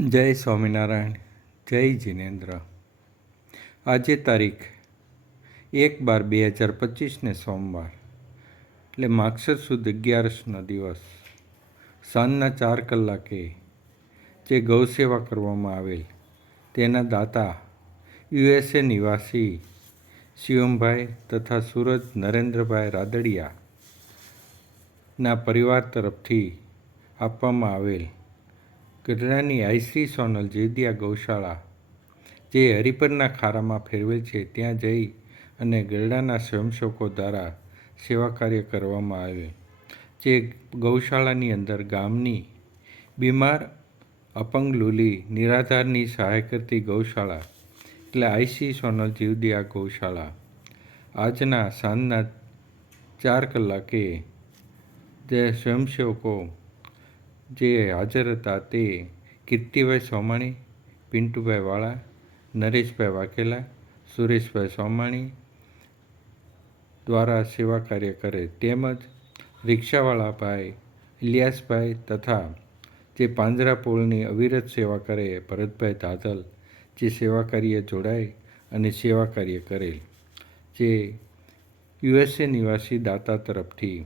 જય સ્વામિનારાયણ. જય જિનેન્દ્ર. આજે તારીખ 1/12/2025 સોમવાર, એટલે માગસર સુદ 11નો દિવસ. સાંજના 4 કલાકે જે ગૌસેવા કરવામાં આવેલ તેના દાતા USA નિવાસી શિવમભાઈ તથા સુરત નરેન્દ્રભાઈ રાદડિયાના પરિવાર તરફથી આપવામાં આવેલ ગઢડાની આઈશ્રી સોનલ જીવદિયા ગૌશાળા જે હરિપરના ખારામાં ફેરવેલ છે ત્યાં જઈ અને ગઢડાના સ્વયંસેવકો દ્વારા સેવા કાર્ય કરવામાં આવે. જે ગૌશાળાની અંદર ગામની બીમાર અપંગ લૂલી નિરાધારની સહાય કરતી ગૌશાળા એટલે આઈશ્રી સોનલ જીવદિયા ગૌશાળા આજના સાંજના 4 કલાકે જે સ્વયંસેવકો જે હાજર હતા તે કીર્તિભાઈ સોમાણી, પિન્ટુભાઈ વાળા, નરેશભાઈ વાઘેલા, સુરેશભાઈ સોમાણી દ્વારા સેવા કાર્ય કરે, તેમજ રિક્ષાવાળા ભાઈ ઇલિયાસભાઈ તથા જે પાંજરાપોળની અવિરત સેવા કરે ભરતભાઈ ધાધલ જે સેવા કાર્ય જોડાય અને સેવા કાર્ય કરેલ. જે USA નિવાસી દાતા તરફથી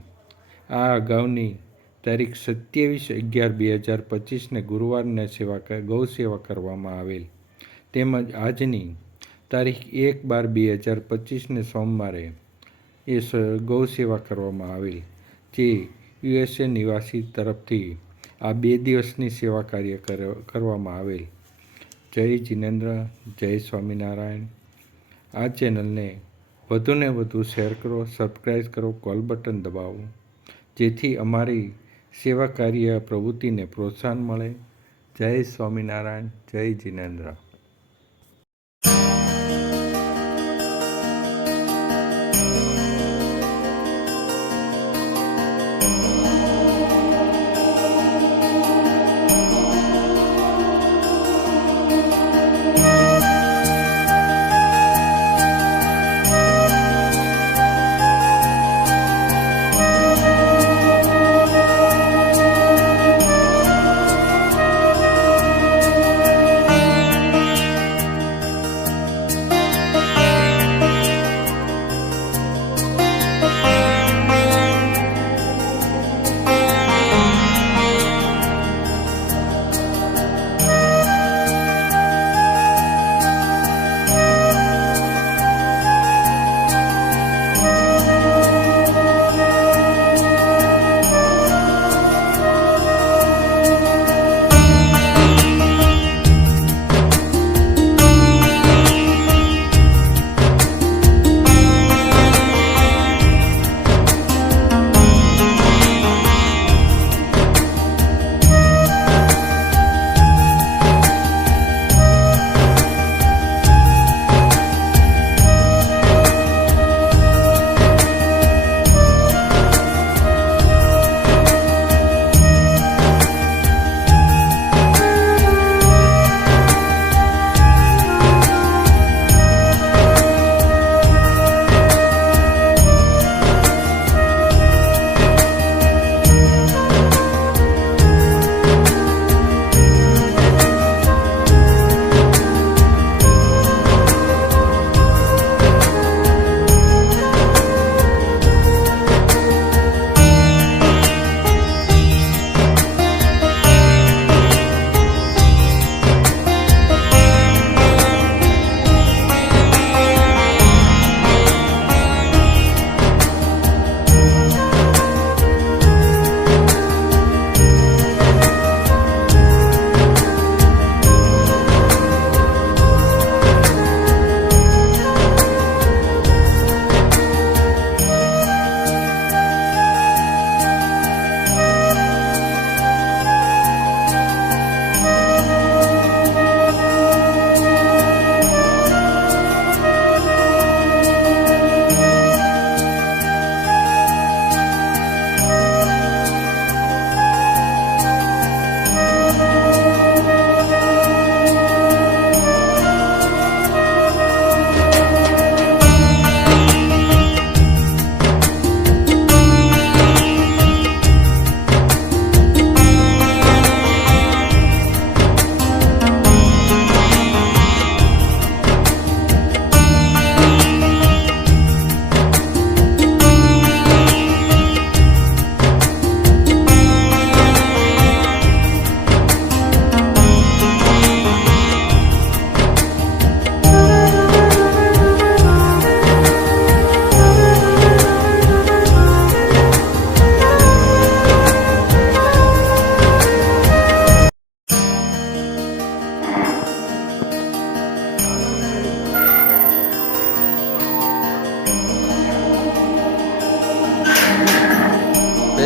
આ અગાઉની તારીખ 27/11/2025 ગુરુવારને ગૌ સેવા કરવામાં આવેલ, તેમજ આજની તારીખ 1/12/2025 સોમવારે એ ગૌ સેવા કરવામાં આવેલ. જે USA નિવાસી તરફથી આ 2 દિવસની સેવા કાર્ય કરવામાં આવેલ. જય જિનેન્દ્ર. જય સ્વામિનારાયણ. આ ચેનલને વધુને વધુ શેર કરો, સબસ્ક્રાઈબ કરો, કોલ બટન દબાવો, જેથી અમારી સેવા કાર્ય પ્રવૃત્તિને પ્રોત્સાહન મળે. જય સ્વામિનારાયણ. જય જિનેન્દ્ર.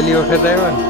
પહેલી વખત આવ્યો ને